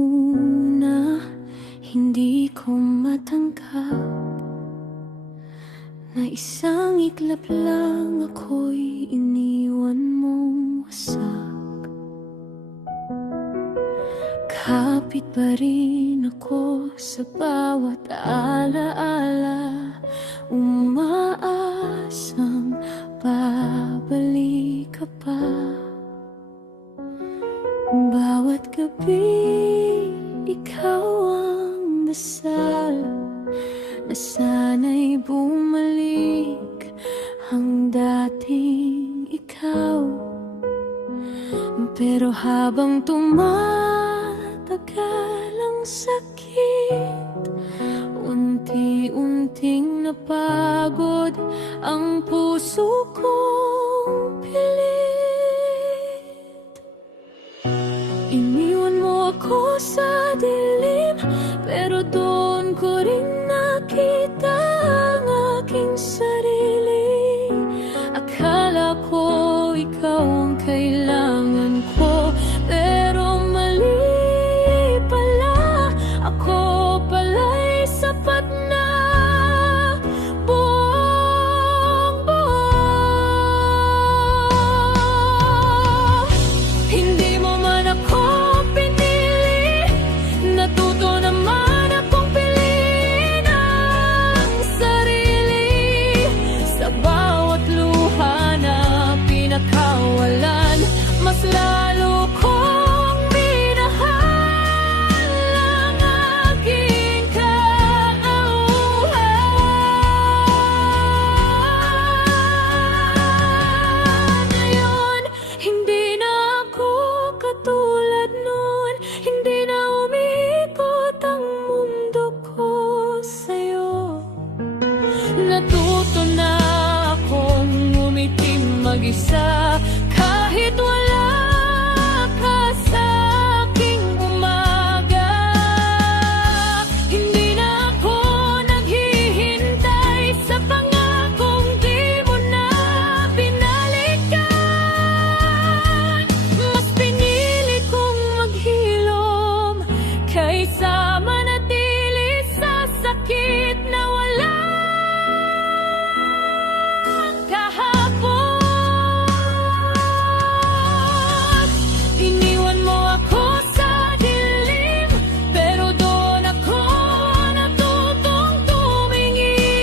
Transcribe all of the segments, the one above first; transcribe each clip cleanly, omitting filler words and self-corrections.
una, hindi ko matanggap na isang iglap lang ako'y iniwan mong wasak. Kapit pa rin ako sa bawat alaala, umaasang babalik ka pa. Bawat gabi, ikaw ang dasal na sana'y bumalik ang dating ikaw. Pero habang tumatagal ang sakit, unti-unting napagod ang puso kong pilit. Iniwan mo ako sa dilim, pero doon ko rin nakita ang aking sarili. Akala ko ikaw ang kailangan ko, pero mali pala. Ako pala'y sapat na buong-buo. Hindi mo man ako pinili, natuto naman akong piliin ang sarili. Sa bawat luha na pinakawalan, mas lalo kong minahal ang aking kaauhan. Ngayon, hindi na ako katulad noon, hindi na umiikot ang mundo ko sa'yo. Natuto na akong umitim mag-isa, kahit wala ka sa aking umaga. Hindi na ako naghihintay sa pangakong di mo na binalikan. Mas pinili kong maghilom kaysa manatili sa sakit na wala kahapon. Iniwan mo ako sa dilim, pero doon ako natutong tumingin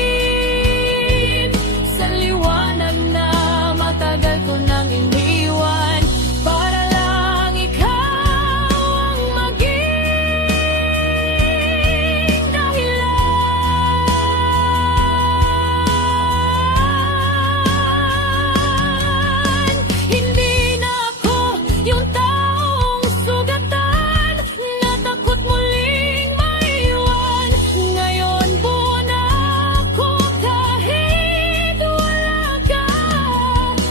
sa liwanag na matagal ko nang iniwan, para lang ikaw ang maging dahilan. Hindi na ako yung taong sugatan na takot muling maiwan. Ngayon buo na ako kahit wala ka,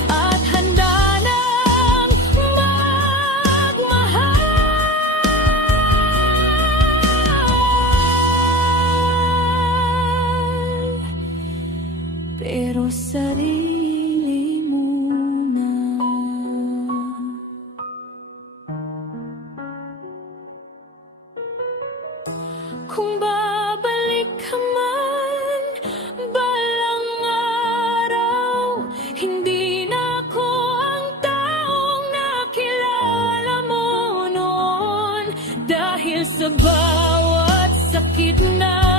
at handa nang magmahal. Pero sarili muna. Kung babalik ka man balang araw, hindi na ako ang taong nakilala mo noon. Dahil sa bawat sakit na